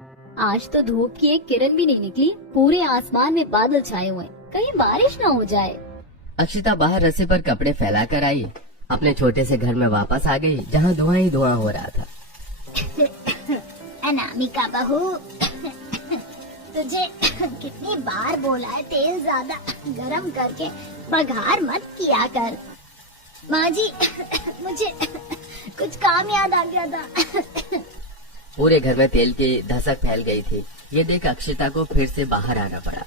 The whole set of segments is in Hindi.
आज तो धूप की एक किरण भी नहीं निकली, पूरे आसमान में बादल छाए हुए, कहीं बारिश ना हो जाए। अक्षिता बाहर रस्सी पर कपड़े फैलाकर आई, अपने छोटे से घर में वापस आ गई जहाँ धुआं ही धुआं हो रहा था। अनामिका बहू, तुझे कितनी बार बोला है तेल ज्यादा गरम करके बघार मत किया कर। माँ जी, मुझे कुछ काम याद आ गया था। पूरे घर में तेल की धसक फैल गई थी। ये देख अक्षिता को फिर से बाहर आना पड़ा।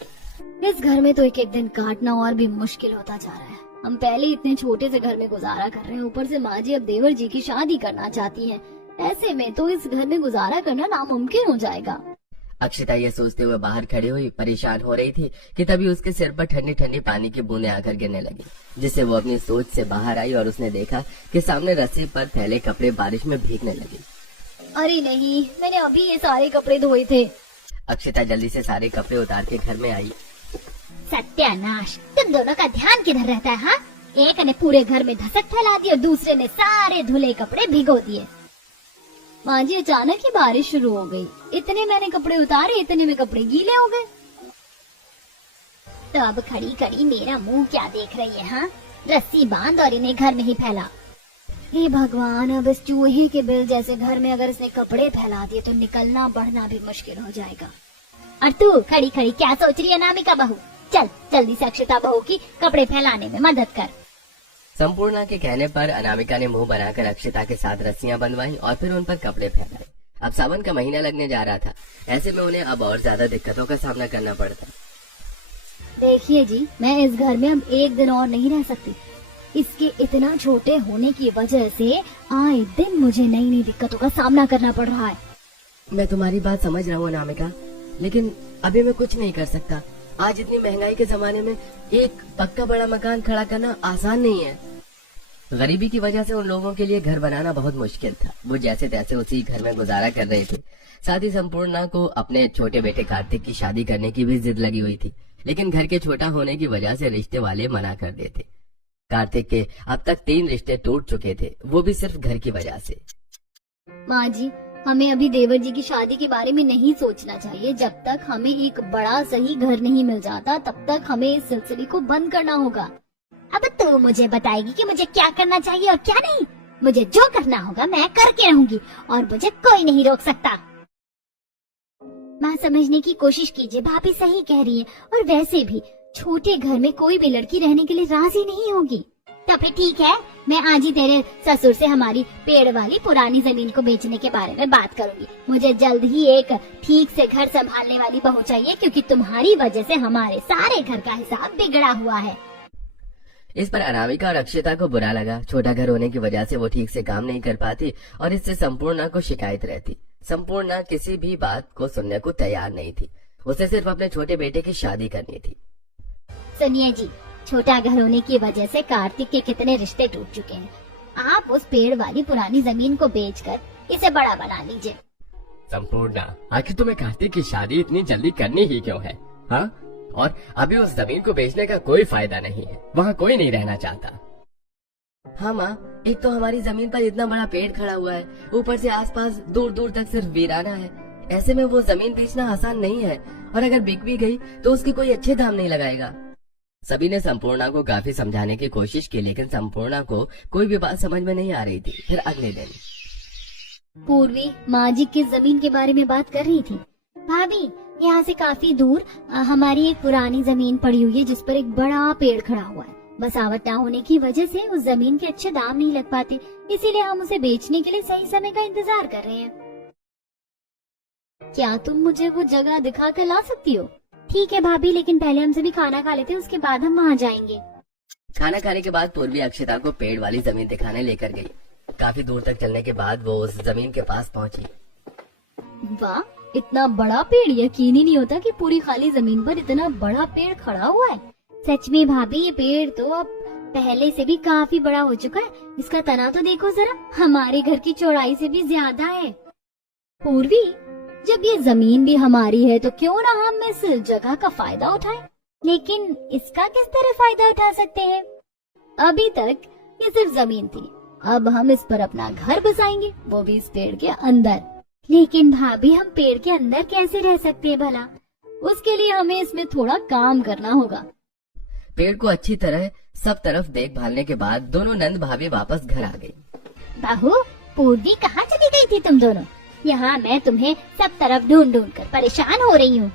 इस घर में तो एक एक दिन काटना और भी मुश्किल होता जा रहा है। हम पहले इतने छोटे से घर में गुजारा कर रहे हैं, ऊपर से माँ जी अब देवर जी की शादी करना चाहती हैं। ऐसे में तो इस घर में गुजारा करना नामुमकिन हो जाएगा। अक्षिता ये सोचते हुए बाहर खड़ी हुई परेशान हो रही थी कि तभी उसके सिर पर ठंडी ठंडी पानी की बूंदें आकर गिरने लगी, जिससे वो अपनी सोच से बाहर आई और उसने देखा कि सामने रस्सी पर फैले कपड़े बारिश में भीगने लगे। अरे नहीं, मैंने अभी ये सारे कपड़े धोए थे। अक्षिता जल्दी से सारे कपड़े उतार के घर में आई। सत्यानाश, तुम दोनों का ध्यान किधर रहता है? हाँ, एक ने पूरे घर में धसक फैला दी और दूसरे ने सारे धुले कपड़े भिगो दिए। माँ जी, अचानक ही बारिश शुरू हो गई। इतने मैंने कपड़े उतारे, इतने में कपड़े गीले हो गए। तो अब खड़ी खड़ी मेरा मुंह क्या देख रही है? हाँ, रस्सी बांध और इन्हें घर में ही फैला। हे भगवान, अब इस चूहे के बिल जैसे घर में अगर इसने कपड़े फैला दिए तो निकलना बढ़ना भी मुश्किल हो जाएगा। और तू खड़ी खड़ी क्या सोच रही है अनामिका बहू? चल जल्दी से अक्षिता बहू की कपड़े फैलाने में मदद कर। संपूर्णा के कहने पर अनामिका ने मुंह बनाकर अक्षिता के साथ रस्सियां बंधवाई और फिर उन पर कपड़े फैलाए। अब सावन का महीना लगने जा रहा था, ऐसे में उन्हें अब और ज्यादा दिक्कतों का सामना करना पड़ता। देखिए जी, मैं इस घर में अब एक दिन और नहीं रह सकती। इसके इतना छोटे होने की वजह से आए दिन मुझे नई नई दिक्कतों का सामना करना पड़ रहा है। मैं तुम्हारी बात समझ रहा हूँ अनामिका, लेकिन अभी मैं कुछ नहीं कर सकता। आज इतनी महंगाई के जमाने में एक पक्का बड़ा मकान खड़ा करना आसान नहीं है। गरीबी की वजह से उन लोगों के लिए घर बनाना बहुत मुश्किल था। वो जैसे तैसे उसी घर में गुजारा कर रहे थे। साथ ही संपूर्णा को अपने छोटे बेटे कार्तिक की शादी करने की भी जिद लगी हुई थी, लेकिन घर के छोटा होने की वजह से रिश्ते वाले मना कर देते। कार्तिक के अब तक 3 रिश्ते टूट चुके थे, वो भी सिर्फ घर की वजह से। माँ जी, हमें अभी देवर जी की शादी के बारे में नहीं सोचना चाहिए। जब तक हमें एक बड़ा सही घर नहीं मिल जाता, तब तक हमें इस सिलसिले को बंद करना होगा। अब तू मुझे बताएगी कि मुझे क्या करना चाहिए और क्या नहीं? मुझे जो करना होगा मैं करके रहूंगी और मुझे कोई नहीं रोक सकता। माँ, समझने की कोशिश कीजिए, भाभी सही कह रही है। और वैसे भी छोटे घर में कोई भी लड़की रहने के लिए राजी नहीं होगी। तो फिर ठीक है, मैं आज ही तेरे ससुर से हमारी पेड़ वाली पुरानी जमीन को बेचने के बारे में बात करूंगी। मुझे जल्द ही एक ठीक से घर संभालने वाली बहू चाहिए, क्योंकि तुम्हारी वजह से हमारे सारे घर का हिसाब बिगड़ा हुआ है। इस पर अनामिका और अक्षिता को बुरा लगा। छोटा घर होने की वजह से वो ठीक से काम नहीं कर पाती और इससे संपूर्णा को शिकायत रहती। संपूर्णा किसी भी बात को सुनने को तैयार नहीं थी। उसे सिर्फ अपने छोटे बेटे की शादी करनी थी। सुनिए जी, छोटा घर होने की वजह से कार्तिक के कितने रिश्ते टूट चुके हैं। आप उस पेड़ वाली पुरानी जमीन को बेचकर इसे बड़ा बना लीजिए। संपूर्णा, आखिर तुम्हें कार्तिक की शादी इतनी जल्दी करनी ही क्यों है? हाँ, और अभी उस जमीन को बेचने का कोई फायदा नहीं है। वहाँ कोई नहीं रहना चाहता। हाँ माँ, एक तो हमारी जमीन पर इतना बड़ा पेड़ खड़ा हुआ है, ऊपर से आसपास दूर दूर तक सिर्फ वीराना है। ऐसे में वो जमीन बेचना आसान नहीं है, और अगर बिक भी गई तो उसके कोई अच्छे दाम नहीं लगाएगा। सभी ने संपूर्णा को काफी समझाने की कोशिश की, लेकिन संपूर्णा को कोई भी बात समझ में नहीं आ रही थी। फिर अगले दिन पूर्वी माँ जी किस जमीन के बारे में बात कर रही थी? भाभी, यहाँ से काफी दूर हमारी एक पुरानी जमीन पड़ी हुई है, जिस पर एक बड़ा पेड़ खड़ा हुआ है। बसावट न होने की वजह से उस जमीन के अच्छे दाम नहीं लग पाते, इसीलिए हम उसे बेचने के लिए सही समय का इंतजार कर रहे हैं। क्या तुम मुझे वो जगह दिखा कर ला सकती हो? ठीक है भाभी, लेकिन पहले हम सभी खाना खा लेते हैं, उसके बाद हम वहाँ जाएंगे। खाना खाने के बाद पूर्वी अक्षिता को पेड़ वाली जमीन दिखाने लेकर गई। काफी दूर तक चलने के बाद वो उस जमीन के पास पहुँची। वाह, इतना बड़ा पेड़! यकीन ही नहीं होता कि पूरी खाली जमीन पर इतना बड़ा पेड़ खड़ा हुआ है। सच में भाभी, ये पेड़ तो अब पहले से भी काफी बड़ा हो चुका है। इसका तना तो देखो जरा, हमारे घर की चौड़ाई से भी ज्यादा है। पूर्वी, जब ये जमीन भी हमारी है तो क्यों ना हम इस जगह का फायदा उठाएं? लेकिन इसका किस तरह फायदा उठा सकते हैं? अभी तक ये सिर्फ जमीन थी, अब हम इस पर अपना घर बसाएंगे, वो भी इस पेड़ के अंदर। लेकिन भाभी हम पेड़ के अंदर कैसे रह सकते हैं भला? उसके लिए हमें इसमें थोड़ा काम करना होगा। पेड़ को अच्छी तरह सब तरफ देखभालने के बाद दोनों नंद भाभी वापस घर आ गई। बहू, पूर्वी कहाँ चली गई थी तुम दोनों? यहाँ मैं तुम्हें सब तरफ ढूंढ ढूंढ कर परेशान हो रही हूँ।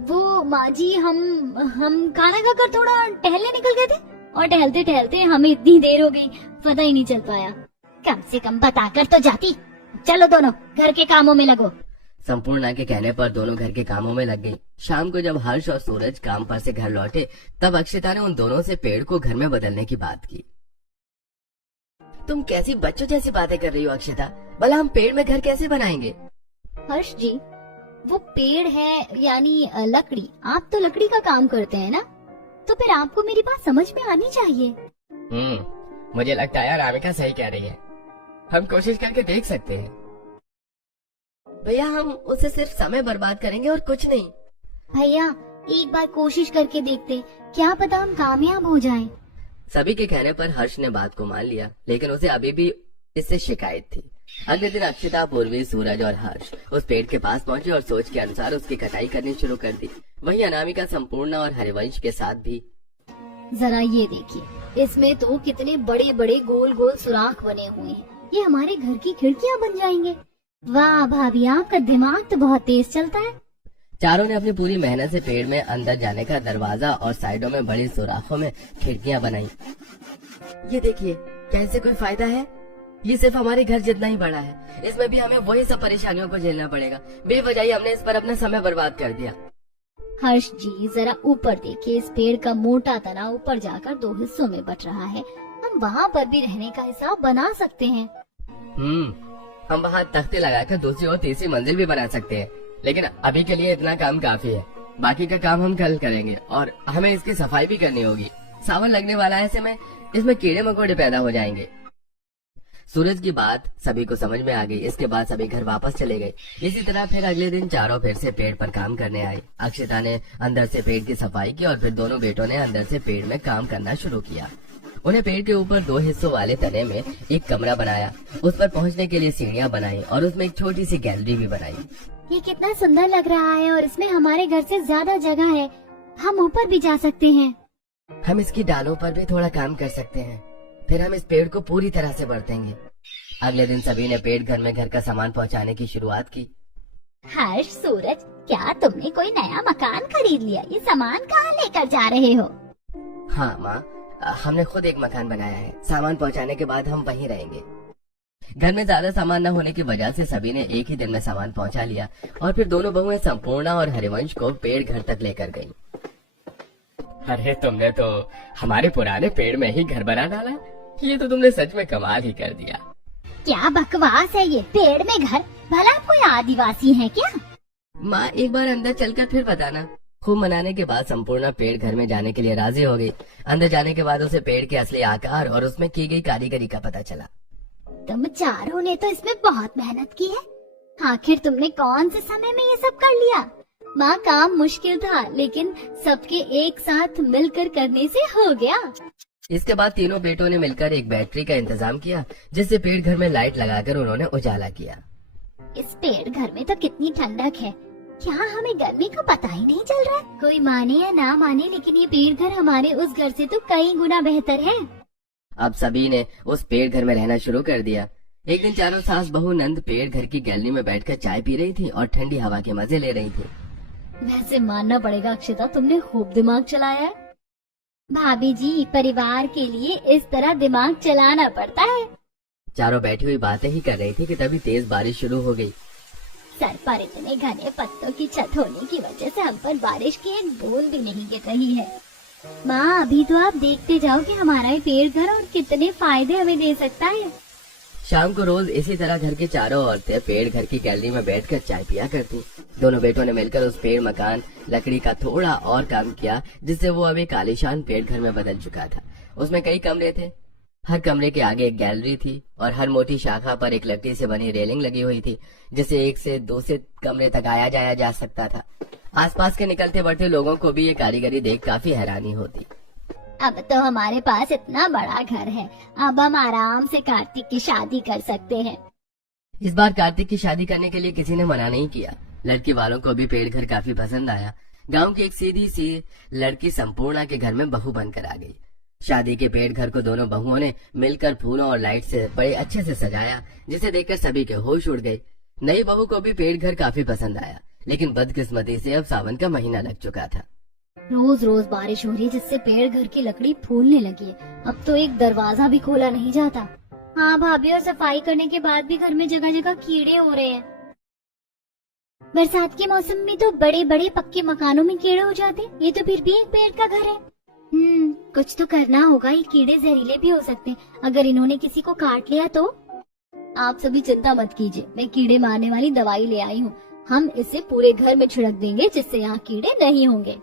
वो माँ जी, हम खाना खाकर थोड़ा टहलने निकल गए थे और टहलते टहलते हमें इतनी देर हो गई, पता ही नहीं चल पाया। कम से कम बताकर तो जाती। चलो दोनों घर के कामों में लगो। संपूर्णा के कहने पर दोनों घर के कामों में लग गई। शाम को जब हर्ष और सूरज काम पर से घर लौटे तब अक्षिता ने उन दोनों से पेड़ को घर में बदलने की बात की। तुम कैसी बच्चों जैसी बातें कर रही हो अक्षिता? भला हम पेड़ में घर कैसे बनाएंगे? हर्ष जी, वो पेड़ है यानी लकड़ी। आप तो लकड़ी का काम करते हैं ना, तो फिर आपको मेरी बात समझ में आनी चाहिए। मुझे लगता है रामिका सही कह रही है। हम कोशिश करके देख सकते हैं। भैया, हम उससे सिर्फ समय बर्बाद करेंगे और कुछ नहीं। भैया, एक बार कोशिश करके देखते, क्या पता हम कामयाब हो जाएं। सभी के कहने पर हर्ष ने बात को मान लिया, लेकिन उसे अभी भी इससे शिकायत थी। अगले दिन अक्षिता, पूर्वी, सूरज और हर्ष उस पेड़ के पास पहुंचे और सोच के अनुसार उसकी कटाई करनी शुरू कर दी। वहीं अनामिका, संपूर्णा और हरिवंश के साथ भी। जरा ये देखिए, इसमें तो कितने बड़े बड़े गोल गोल सुराख बने हुए हैं। ये हमारे घर की खिड़कियां बन जाएंगे। वाह भाभी, आपका दिमाग तो बहुत तेज चलता है। चारों ने अपनी पूरी मेहनत से पेड़ में अंदर जाने का दरवाजा और साइडों में बड़ी सुराखों में खिड़कियां बनाई। ये देखिए, क्या इससे कोई फायदा है? ये सिर्फ हमारे घर जितना ही बड़ा है, इसमें भी हमें वही सब परेशानियों को झेलना पड़ेगा। बेवजह हमने इस पर अपना समय बर्बाद कर दिया। हर्ष जी, जरा ऊपर देखिए, इस पेड़ का मोटा तना ऊपर जाकर 2 हिस्सों में बट रहा है। हम वहाँ पर भी रहने का हिसाब बना सकते हैं। हम वहाँ तख्ते लगाकर दूसरी और तीसरी मंजिल भी बना सकते हैं, लेकिन अभी के लिए इतना काम काफी है। बाकी का काम हम कल करेंगे और हमें इसकी सफाई भी करनी होगी। सावन लगने वाला है, ऐसे में इसमें कीड़े मकोड़े पैदा हो जाएंगे। सूरज की बात सभी को समझ में आ गई। इसके बाद सभी घर वापस चले गए। इसी तरह फिर अगले दिन चारों फिर से पेड़ पर काम करने आए। अक्षिता ने अंदर से पेड़ की सफाई की और फिर दोनों बेटों ने अंदर से पेड़ में काम करना शुरू किया। उन्हें पेड़ के ऊपर 2 हिस्सों वाले तने में एक कमरा बनाया, उस पर पहुंचने के लिए सीढ़ियां बनाई और उसमें एक छोटी सी गैलरी भी बनाई। ये कितना सुंदर लग रहा है और इसमें हमारे घर से ज्यादा जगह है। हम ऊपर भी जा सकते हैं। हम इसकी डालों पर भी थोड़ा काम कर सकते हैं, फिर हम इस पेड़ को पूरी तरह से बढ़ाएंगे। अगले दिन सभी ने पेड़ घर में घर का सामान पहुंचाने की शुरुआत की। हर्ष, सूरज, क्या तुमने कोई नया मकान खरीद लिया? ये सामान कहाँ लेकर जा रहे हो? हाँ माँ, हमने खुद एक मकान बनाया है। सामान पहुंचाने के बाद हम वहीं रहेंगे। घर में ज्यादा सामान न होने की वजह से सभी ने एक ही दिन में सामान पहुंचा लिया और फिर दोनों बहुएं संपूर्णा और हरिवंश को पेड़ घर तक लेकर गईं। अरे, तुमने तो हमारे पुराने पेड़ में ही घर बना डाला। ये तो तुमने सच में कमाल ही कर दिया। क्या बकवास है ये, पेड़ में घर? भला कोई आदिवासी है क्या? माँ, एक बार अंदर चलकर फिर बताना। खूब मनाने के बाद संपूर्णा पेड़ घर में जाने के लिए राजी हो गई। अंदर जाने के बाद उसे पेड़ के असली आकार और उसमें की गई कारीगरी का पता चला। तुम चारों ने तो इसमें बहुत मेहनत की है। आखिर तुमने कौन से समय में ये सब कर लिया? माँ, काम मुश्किल था, लेकिन सबके एक साथ मिलकर करने से हो गया। इसके बाद तीनों बेटों ने मिलकर एक बैटरी का इंतजाम किया, जिससे पेड़ घर में लाइट लगाकर उन्होंने उजाला किया। इस पेड़ घर में तो कितनी ठंडक है, क्या हमें गर्मी का पता ही नहीं चल रहा? कोई माने या ना माने, लेकिन ये पेड़ घर हमारे उस घर से तो कई गुना बेहतर है। अब सभी ने उस पेड़ घर में रहना शुरू कर दिया। एक दिन चारों सास बहू नंद पेड़ घर की गैलरी में बैठकर चाय पी रही थी और ठंडी हवा के मजे ले रही थी। वैसे मानना पड़ेगा अक्षिता, तुमने खूब दिमाग चलाया है। भाभी जी, परिवार के लिए इस तरह दिमाग चलाना पड़ता है। चारों बैठी हुई बातें ही कर रही थी कि तभी तेज बारिश शुरू हो गई। सर पर इतने घने पत्तों की छत होने की वजह से हम पर बारिश की एक बूंद भी नहीं गिर रही है। माँ, अभी तो आप देखते जाओ कि हमारा ये पेड़ घर और कितने फायदे हमें दे सकता है। शाम को रोज इसी तरह घर की चारों औरतें पेड़ घर की गैलरी में बैठकर चाय पिया करती। दोनों बेटों ने मिलकर उस पेड़ मकान लकड़ी का थोड़ा और काम किया, जिससे वो अब एक आलीशान पेड़ घर में बदल चुका था। उसमें कई कमरे थे। हर कमरे के आगे एक गैलरी थी और हर मोटी शाखा पर एक लकड़ी से बनी रेलिंग लगी हुई थी, जिससे एक से दूसरे कमरे तक आया जाया जा सकता था। आसपास के निकलते बढ़ते लोगों को भी ये कारीगरी देख काफी हैरानी होती। अब तो हमारे पास इतना बड़ा घर है, अब हम आराम से कार्तिक की शादी कर सकते हैं। इस बार कार्तिक की शादी करने के लिए किसी ने मना नहीं किया। लड़की वालों को भी पेड़ घर काफी पसंद आया। गांव की एक सीधी सी लड़की संपूर्णा के घर में बहू बनकर आ गई। शादी के पेड़ घर को दोनों बहुओं ने मिलकर फूलों और लाइट से बड़े अच्छे से सजाया, जिसे देखकर सभी के होश उड़ गए। नई बहू को भी पेड़ घर काफी पसंद आया, लेकिन बदकिस्मती से अब सावन का महीना लग चुका था। रोज रोज बारिश हो रही है, जिससे पेड़ घर की लकड़ी फूलने लगी है। अब तो एक दरवाजा भी खोला नहीं जाता। हाँ भाभी, और सफाई करने के बाद भी घर में जगह जगह कीड़े हो रहे हैं। बरसात के मौसम में तो बड़े बड़े पक्के मकानों में कीड़े हो जाते, ये तो फिर भी एक पेड़ का घर है। कुछ तो करना होगा। ये कीड़े जहरीले भी हो सकते हैं, अगर इन्होंने किसी को काट लिया तो। आप सभी चिंता मत कीजिए, मैं कीड़े मारने वाली दवाई ले आई हूँ। हम इसे पूरे घर में छिड़क देंगे, जिससे यहाँ कीड़े नहीं होंगे।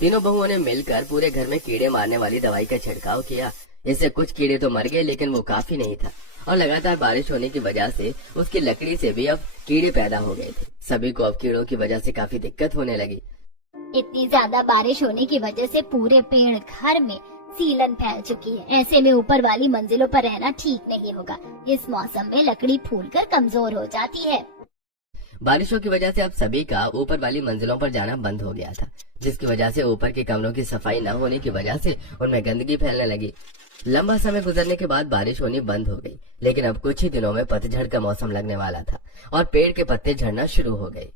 तीनों बहुओं ने मिलकर पूरे घर में कीड़े मारने वाली दवाई का छिड़काव किया। इससे कुछ कीड़े तो मर गए, लेकिन वो काफी नहीं था, और लगातार बारिश होने की वजह से उसकी लकड़ी से भी अब कीड़े पैदा हो गए थे। सभी को अब कीड़ों की वजह से काफी दिक्कत होने लगी। इतनी ज्यादा बारिश होने की वजह से पूरे पेड़ घर में सीलन फैल चुकी है। ऐसे में ऊपर वाली मंजिलों पर रहना ठीक नहीं होगा। इस मौसम में लकड़ी फूलकर कमजोर हो जाती है। बारिशों की वजह से अब सभी का ऊपर वाली मंजिलों पर जाना बंद हो गया था, जिसकी वजह से ऊपर के कमरों की सफाई न होने की वजह से उनमें गंदगी फैलने लगी। लंबा समय गुजरने के बाद बारिश होनी बंद हो गई, लेकिन अब कुछ ही दिनों में पतझड़ का मौसम लगने वाला था और पेड़ के पत्ते झड़ना शुरू हो गए।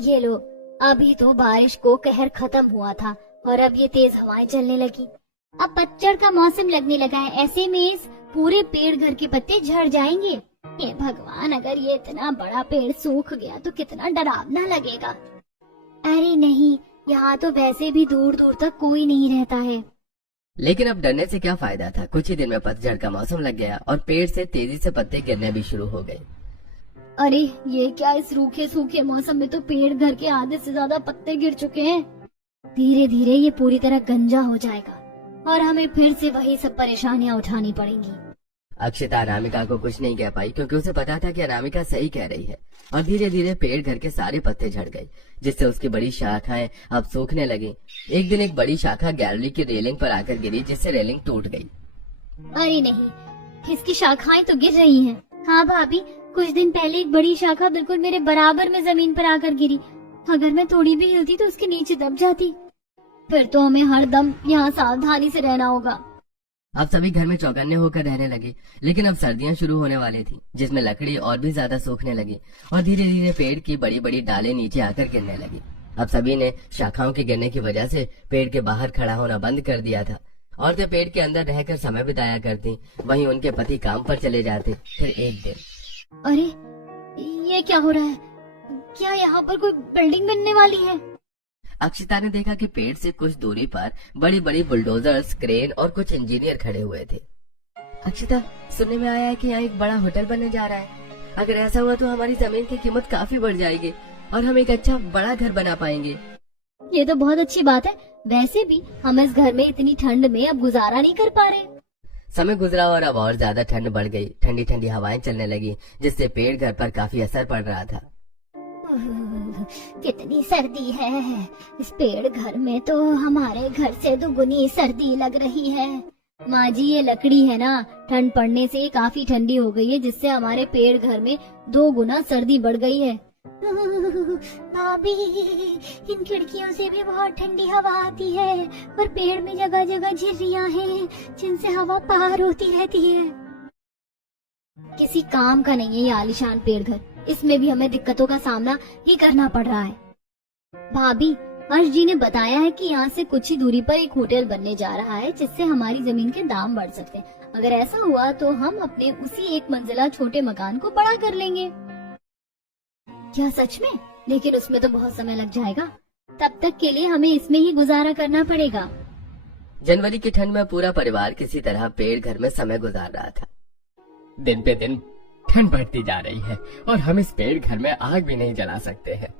ये लो, अभी तो बारिश को कहर खत्म हुआ था और अब ये तेज हवाएं चलने लगी। अब पतझड़ का मौसम लगने लगा है। ऐसे में इस पूरे पेड़ घर के पत्ते झड़ जाएंगे। हे भगवान, अगर ये इतना बड़ा पेड़ सूख गया तो कितना डरावना लगेगा। अरे नहीं, यहाँ तो वैसे भी दूर दूर तक कोई नहीं रहता है। लेकिन अब डरने से क्या फायदा था। कुछ ही दिन में पतझड़ का मौसम लग गया और पेड़ से तेजी से पत्ते गिरने भी शुरू हो गए। अरे ये क्या, इस रूखे सूखे मौसम में तो पेड़ घर के आधे से ज्यादा पत्ते गिर चुके हैं। धीरे धीरे ये पूरी तरह गंजा हो जाएगा और हमें फिर से वही सब परेशानियां उठानी पड़ेंगी। अक्षिता अनामिका को कुछ नहीं कह पाई, क्योंकि उसे पता था कि अनामिका सही कह रही है। और धीरे धीरे पेड़ घर के सारे पत्ते झड़ गए, जिससे उसकी बड़ी शाखाएं अब सूखने लगी। एक दिन एक बड़ी शाखा गैलरी की रेलिंग पर आकर गिरी, जिससे रेलिंग टूट गई। अरे नहीं, इसकी शाखाएं तो गिर रही हैं। हाँ भाभी, कुछ दिन पहले एक बड़ी शाखा बिल्कुल मेरे बराबर में जमीन पर आकर गिरी। अगर मैं थोड़ी भी हिलती तो उसके नीचे दब जाती। फिर तो हमें हर दम यहाँ सावधानी से रहना होगा। अब सभी घर में चौकन्ने होकर रहने लगे, लेकिन अब सर्दियां शुरू होने वाली थी, जिसमें लकड़ी और भी ज्यादा सूखने लगी और धीरे धीरे पेड़ की बड़ी बड़ी डालें नीचे आकर गिरने लगी। अब सभी ने शाखाओं के गिरने की वजह से पेड़ के बाहर खड़ा होना बंद कर दिया था। औरतें पेड़ के अंदर रहकर समय बिताया करती, वहीं उनके पति काम पर चले जाते। फिर एक दिन, अरे ये क्या हो रहा है? क्या यहाँ पर कोई बिल्डिंग बनने वाली है? अक्षिता ने देखा कि पेड़ से कुछ दूरी पर बड़ी बड़ी बुलडोजर्स, क्रेन और कुछ इंजीनियर खड़े हुए थे। अक्षिता, सुनने में आया है कि यहाँ एक बड़ा होटल बनने जा रहा है। अगर ऐसा हुआ तो हमारी जमीन की कीमत काफी बढ़ जाएगी और हम एक अच्छा बड़ा घर बना पाएंगे। ये तो बहुत अच्छी बात है। वैसे भी हम इस घर में इतनी ठंड में अब गुजारा नहीं कर पा रहे। समय गुजरा और अब और ज्यादा ठंड बढ़ गई। ठंडी ठंडी हवाएं चलने लगी, जिससे पेड़ घर पर काफी असर पड़ रहा था। कितनी सर्दी है इस पेड़ घर में, तो हमारे घर से दुगुनी सर्दी लग रही है। माँ जी, ये लकड़ी है ना, ठंड पड़ने से काफी ठंडी हो गई है, जिससे हमारे पेड़ घर में 2 गुना सर्दी बढ़ गई है। भाभी, इन खिड़कियों से भी बहुत ठंडी हवा आती है और पेड़ में जगह जगह झिर्रियाँ हैं, जिनसे हवा पार होती रहती है। किसी काम का नहीं है ये आलीशान पेड़ घर। इसमें भी हमें दिक्कतों का सामना ही करना पड़ रहा है। भाभी, हर्ष जी ने बताया है कि यहाँ से कुछ ही दूरी पर एक होटल बनने जा रहा है, जिससे हमारी जमीन के दाम बढ़ सकते हैं। अगर ऐसा हुआ तो हम अपने उसी 1 मंजिला छोटे मकान को बड़ा कर लेंगे। क्या सच में? लेकिन उसमें तो बहुत समय लग जाएगा। तब तक के लिए हमें इसमें ही गुजारा करना पड़ेगा। जनवरी की ठंड में पूरा परिवार किसी तरह पेड़ घर में समय गुजार रहा था। दिन पे दिन ठंड बढ़ती जा रही है और हम इस पेड़ घर में आग भी नहीं जला सकते हैं,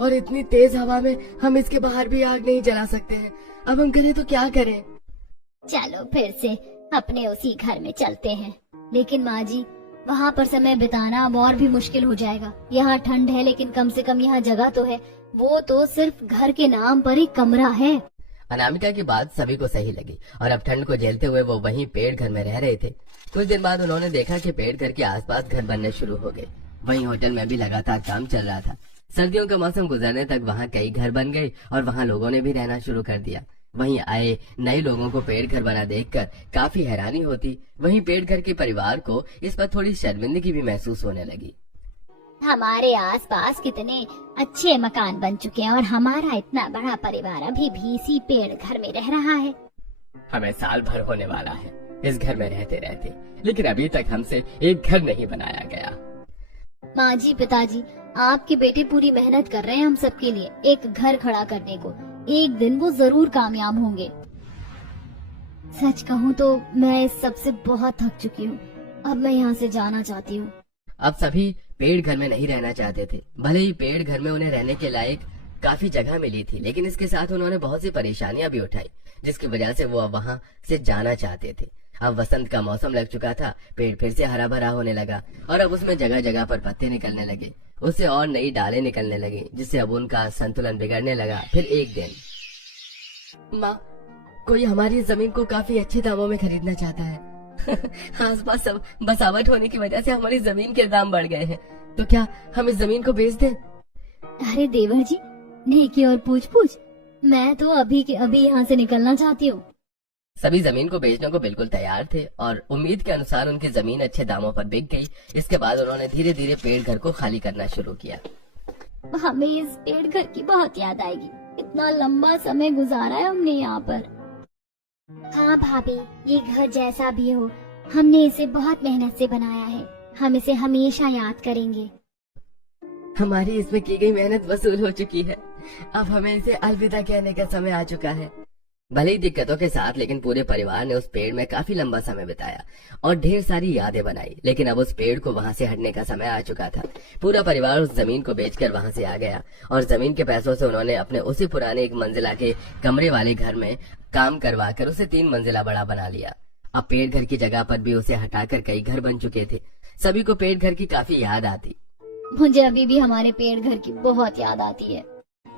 और इतनी तेज हवा में हम इसके बाहर भी आग नहीं जला सकते हैं। अब हम करें तो क्या करें? चलो फिर से अपने उसी घर में चलते हैं। लेकिन माँ जी, वहाँ पर समय बिताना अब और भी मुश्किल हो जाएगा। यहाँ ठंड है, लेकिन कम से कम यहाँ जगह तो है। वो तो सिर्फ घर के नाम पर एक कमरा है। अनामिका की बात सभी को सही लगी और अब ठंड को झेलते हुए वो वहीं पेड़ घर में रह रहे थे। कुछ दिन बाद उन्होंने देखा कि पेड़ घर के आसपास घर बनने शुरू हो गए। वहीं होटल में भी लगातार काम चल रहा था। सर्दियों का मौसम गुजरने तक वहाँ कई घर बन गए और वहाँ लोगों ने भी रहना शुरू कर दिया। वहीं आए नए लोगों को पेड़ घर बना देखकर काफी हैरानी होती। वहीं पेड़ घर के परिवार को इस पर थोड़ी शर्मिंदगी भी महसूस होने लगी। हमारे आसपास कितने अच्छे मकान बन चुके हैं और हमारा इतना बड़ा परिवार अभी भी इसी पेड़ घर में रह रहा है। हमें साल भर होने वाला है इस घर में रहते रहते, लेकिन अभी तक हमसे एक घर नहीं बनाया गया। माँ जी, पिताजी, आपके बेटे पूरी मेहनत कर रहे हैं हम सबके लिए एक घर खड़ा करने को। एक दिन वो जरूर कामयाब होंगे। सच कहूँ तो मैं इस सब से बहुत थक चुकी हूँ। अब मैं यहाँ से जाना चाहती हूँ। अब सभी पेड़ घर में नहीं रहना चाहते थे। भले ही पेड़ घर में उन्हें रहने के लायक काफी जगह मिली थी, लेकिन इसके साथ उन्होंने बहुत सी परेशानियां भी उठाई, जिसकी वजह से वो अब वहाँ से जाना चाहते थे। अब वसंत का मौसम लग चुका था, पेड़ फिर से हरा भरा होने लगा और अब उसमें जगह जगह पर पत्ते निकलने लगे, उससे और नई डालें निकलने लगी, जिससे अब उनका संतुलन बिगड़ने लगा। फिर एक दिन, माँ, कोई हमारी जमीन को काफी अच्छे दामों में खरीदना चाहता है। आसपास सब बसावट होने की वजह से हमारी जमीन के दाम बढ़ गए हैं, तो क्या हम इस जमीन को बेच दें? अरे देवर जी, नेकी और पूछ, मैं तो अभी के अभी यहाँ से निकलना चाहती हूँ। सभी जमीन को बेचने को बिल्कुल तैयार थे और उम्मीद के अनुसार उनकी जमीन अच्छे दामों पर बिक गई। इसके बाद उन्होंने धीरे धीरे पेड़ घर को खाली करना शुरू किया। हमें इस पेड़ घर की बहुत याद आएगी। इतना लंबा समय गुजारा है हमने यहाँ पर। हाँ भाभी, ये घर जैसा भी हो, हमने इसे बहुत मेहनत से बनाया है। हम इसे हमेशा याद करेंगे। हमारी इसमें की गई मेहनत वसूल हो चुकी है। अब हमें इसे अलविदा कहने का समय आ चुका है। भले ही दिक्कतों के साथ, लेकिन पूरे परिवार ने उस पेड़ में काफी लंबा समय बिताया और ढेर सारी यादें बनाई। लेकिन अब उस पेड़ को वहाँ से हटने का समय आ चुका था। पूरा परिवार उस जमीन को बेचकर वहाँ से आ गया और जमीन के पैसों से उन्होंने अपने उसी पुराने 1 मंजिला के कमरे वाले घर में काम करवा कर उसे 3 मंजिला बड़ा बना लिया। अब पेड़ घर की जगह पर भी उसे हटाकर कई घर बन चुके थे। सभी को पेड़ घर की काफी याद आती। मुझे अभी भी हमारे पेड़ घर की बहुत याद आती है।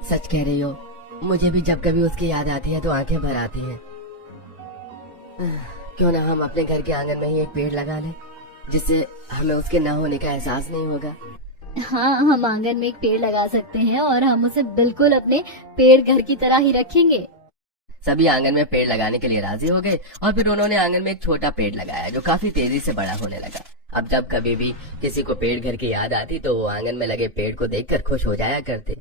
सच कह रही हो, मुझे भी जब कभी उसकी याद आती है तो आंखें भर आती हैं। क्यों ना हम अपने घर के आंगन में ही एक पेड़ लगा लें, जिससे हमें उसके न होने का एहसास नहीं होगा। हाँ, हम आंगन में एक पेड़ लगा सकते हैं और हम उसे बिल्कुल अपने पेड़ घर की तरह ही रखेंगे। सभी आंगन में पेड़ लगाने के लिए राजी हो गए और फिर उन्होंने आंगन में एक छोटा पेड़ लगाया जो काफी तेजी से बड़ा होने लगा। अब जब कभी भी किसी को पेड़ घर की याद आती तो वो आंगन में लगे पेड़ को देखकर खुश हो जाया करते।